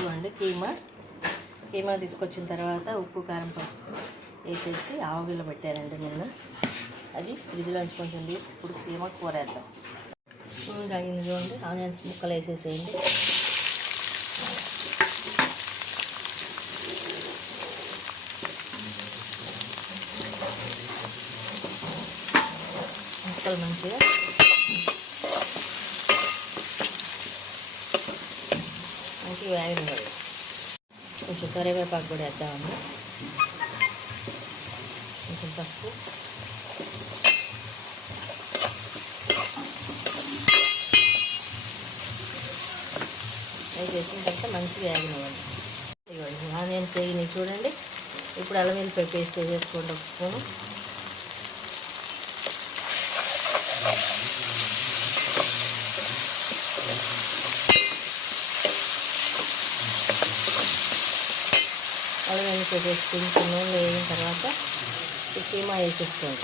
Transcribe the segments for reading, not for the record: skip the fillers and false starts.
ఇదిగోండి కీమా తీసుకొచ్చిన తర్వాత ఉప్పు కారం పసుపు వేసేసి ఆవిరిలో పెట్టానండి నిన్న. అది ఫ్రిడ్జ్లోంచి కొంచెం తీసి ఇప్పుడు కీమా కూర వేద్దాం. ఇంకా ఇదిగోండి ఆనియన్స్ ముక్కలు వేసేసేయండి. ముక్కలు మంచిగా వేగనివ్వాలి. కొంచెం కరివేపాకు కూడా వేద్దామండి. కొంచెం పసుపు, అవి చేసిన తర్వాత మంచిగా వేగనివ్వండి. ఇవ్వండి ఆనియన్స్ వేగినాయి చూడండి. ఇప్పుడు అల్లం వెల్లిపాయ పేస్ట్ వేసేసుకోండి ఒక స్పూను. అల్లం వెల్లిపాయ పేస్ట్ కొంచెం నూనె వేగిన తర్వాత ఈ కీమా వేసేసుకోండి.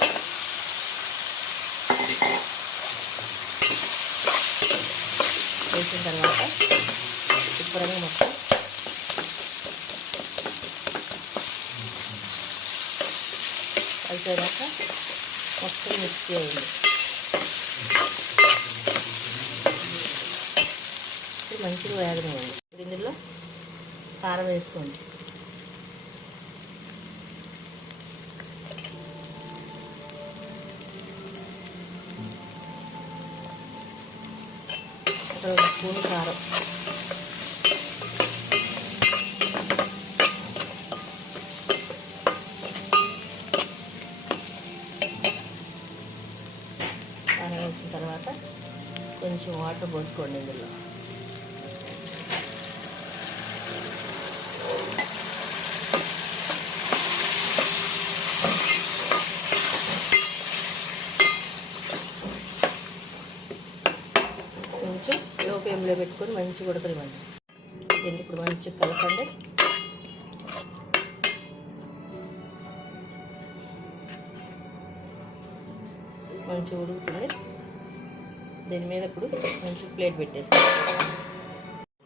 వేసిన తర్వాత శుభ్రంగా మొత్తం కలిసేదాక మొత్తం మిక్స్ చేయండి. ఇది మంచిగా వేగనివ్వండి. ఇందులో కారం వేసుకోండి. ఒక స్పూన్ కారం, కారం వేసిన తర్వాత కొంచెం వాటర్ పోసుకోండి ఇందులో. కొంచెం లో ఫ్లేమ్లో పెట్టుకొని మంచిగా ఉడకనివ్వండి. దీన్ని ఇప్పుడు మంచిగా కలపండి. మంచిగా ఉడుకుతుంది. దీని మీద ఇప్పుడు మంచి ప్లేట్ పెట్టేస్తాం.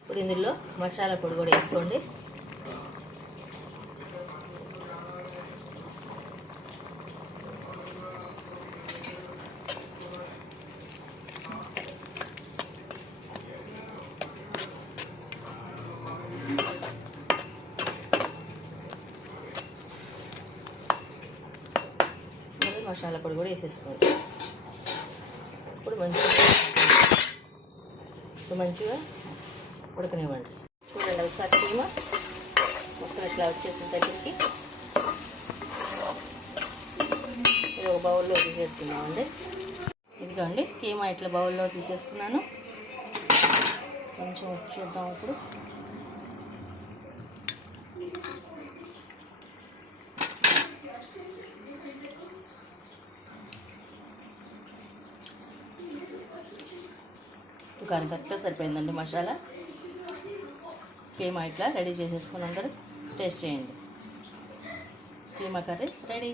ఇప్పుడు ఇందులో మసాలా పొడి కూడా వేసుకోండి. మసాలా పొడి కూడా వేసేసుకోండి. ఇప్పుడు మంచిగా ఉడకనివ్వండి. చూడండి ఒకసారి కీమా మొత్తం ఇట్లా వచ్చేసిన దగ్గరికి ఇది ఒక బౌల్లో తీసేసుకున్నామండి. ఇదిగోండి కీమా ఇట్లా బౌల్లో తీసేసుకున్నాను. కొంచెం ఉప్పు చూద్దాం ఇప్పుడు. కారం కరెక్ట్గా సరిపోయిందండి మసాలా. కీమా ఇట్లా రెడీ చేసేసుకున్నాం కదా, టేస్ట్ చేయండి. Keema curry ready.